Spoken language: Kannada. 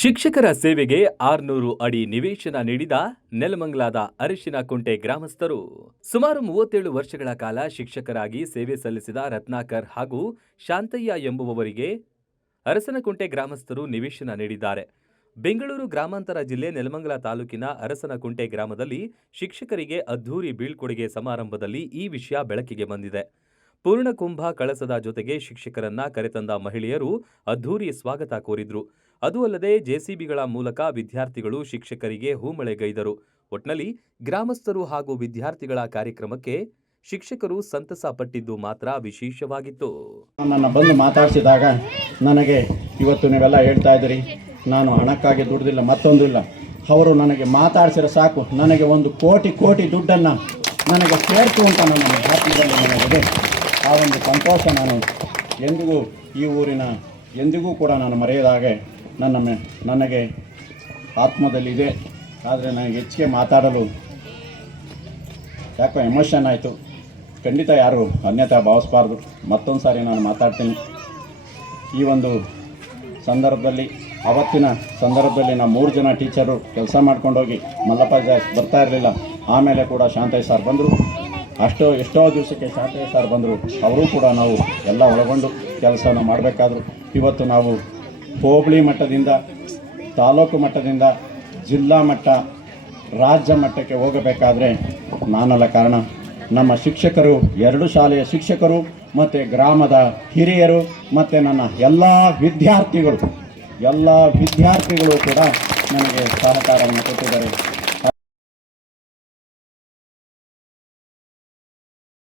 ಶಿಕ್ಷಕರ ಸೇವೆಗೆ 600 ಅಡಿ ನಿವೇಶನ ನೀಡಿದ ನೆಲಮಂಗಲದ ಅರಿಶಿನಕುಂಟೆ ಗ್ರಾಮಸ್ಥರು ಸುಮಾರು 37 ವರ್ಷಗಳ ಕಾಲ ಶಿಕ್ಷಕರಾಗಿ ಸೇವೆ ಸಲ್ಲಿಸಿದ ರತ್ನಾಕರ್ ಹಾಗೂ ಶಾಂತಯ್ಯ ಎಂಬುವವರಿಗೆ ಅರಸನಕುಂಟೆ ಗ್ರಾಮಸ್ಥರು ನಿವೇಶನ ನೀಡಿದ್ದಾರೆ. ಬೆಂಗಳೂರು ಗ್ರಾಮಾಂತರ ಜಿಲ್ಲೆ ನೆಲಮಂಗಲ ತಾಲೂಕಿನ ಅರಸನಕುಂಟೆ ಗ್ರಾಮದಲ್ಲಿ ಶಿಕ್ಷಕರಿಗೆ ಅದ್ಧೂರಿ ಬೀಳ್ಕೊಡುಗೆ ಸಮಾರಂಭದಲ್ಲಿ ಈ ವಿಷಯ ಬೆಳಕಿಗೆ ಬಂದಿದೆ. ಪೂರ್ಣಕುಂಭ ಕಳಸದ ಜೊತೆಗೆ ಶಿಕ್ಷಕರನ್ನ ಕರೆತಂದ ಮಹಿಳೆಯರು ಅದ್ಧೂರಿ ಸ್ವಾಗತ ಕೋರಿದ್ರು. ಅದು ಅಲ್ಲದೆ ಜೆಸಿಬಿಗಳ ಮೂಲಕ ವಿದ್ಯಾರ್ಥಿಗಳು ಶಿಕ್ಷಕರಿಗೆ ಹೂಮಳೆಗೈದರು. ಒಟ್ನಲ್ಲಿ ಗ್ರಾಮಸ್ಥರು ಹಾಗೂ ವಿದ್ಯಾರ್ಥಿಗಳ ಕಾರ್ಯಕ್ರಮಕ್ಕೆ ಶಿಕ್ಷಕರು ಸಂತಸ ಪಟ್ಟಿದ್ದು ಮಾತ್ರ ವಿಶೇಷವಾಗಿತ್ತು. ನನ್ನನ್ನು ಬಂದು ಮಾತಾಡಿಸಿದಾಗ ನನಗೆ ಇವತ್ತು ನೀವೆಲ್ಲ ಹೇಳ್ತಾ ಇದ್ದೀರಿ, ನಾನು ಹಣಕ್ಕಾಗಿ ದುಡ್ದಿಲ್ಲ, ಮತ್ತೊಂದು ಇಲ್ಲ. ಅವರು ನನಗೆ ಮಾತಾಡಿಸಿರೋ ಸಾಕು, ನನಗೆ ಒಂದು ಕೋಟಿ ದುಡ್ಡನ್ನು ನನಗೆ ಸೇರ್ತು ಅಂತ ನನ್ನ ಭಾರತದಲ್ಲಿ ನನಗಿದೆ. ಆ ಒಂದು ಸಂತೋಷ ನಾನು ಎಂದಿಗೂ ಈ ಊರಿನ ಎಂದಿಗೂ ಕೂಡ ನಾನು ಮರೆಯದಾಗೆ ನನಗೆ ಆತ್ಮದಲ್ಲಿದೆ. ಆದರೆ ನನಗೆ ಹೆಚ್ಚಿಗೆ ಮಾತಾಡಲು ಯಾಕೋ ಎಮೋಷನ್ ಆಯಿತು. ಖಂಡಿತ ಯಾರು ಅನ್ಯತಾ ಭಾವಿಸಬಾರ್ದು. ಮತ್ತೊಂದು ಸಾರಿ ನಾನು ಮಾತಾಡ್ತೀನಿ. ಈ ಒಂದು ಸಂದರ್ಭದಲ್ಲಿ ಅವತ್ತಿನ ಸಂದರ್ಭದಲ್ಲಿ ನಾವು 3 ಜನ ಟೀಚರು ಕೆಲಸ ಮಾಡ್ಕೊಂಡೋಗಿ ಮಲ್ಲಪ್ಪ ಬರ್ತಾ ಇರಲಿಲ್ಲ. ಆಮೇಲೆ ಕೂಡ ಶಾಂತಯ್ಯ ಸರ್ ಬಂದರು. ಎಷ್ಟೋ ದಿವಸಕ್ಕೆ ಶಾಂತಯ್ಯ ಸರ್ ಬಂದರು. ಅವರು ಕೂಡ ನಾವು ಎಲ್ಲ ಒಳಗೊಂಡು ಕೆಲಸನ ಮಾಡಬೇಕಾದ್ರು. ಇವತ್ತು ನಾವು ಹೋಬಳಿ ಮಟ್ಟದಿಂದ, ತಾಲೂಕು ಮಟ್ಟದಿಂದ, ಜಿಲ್ಲಾ ಮಟ್ಟ, ರಾಜ್ಯ ಮಟ್ಟಕ್ಕೆ ಹೋಗಬೇಕಾದ್ರೆ ನಾನಲ್ಲ ಕಾರಣ. ನಮ್ಮ ಶಿಕ್ಷಕರು, 2 ಶಾಲೆಯ ಶಿಕ್ಷಕರು ಮತ್ತು ಗ್ರಾಮದ ಹಿರಿಯರು ಮತ್ತು ನನ್ನ ಎಲ್ಲ ವಿದ್ಯಾರ್ಥಿಗಳು ಕೂಡ ನನಗೆ ಸಹಕಾರವನ್ನು ಕೊಟ್ಟಿದ್ದಾರೆ.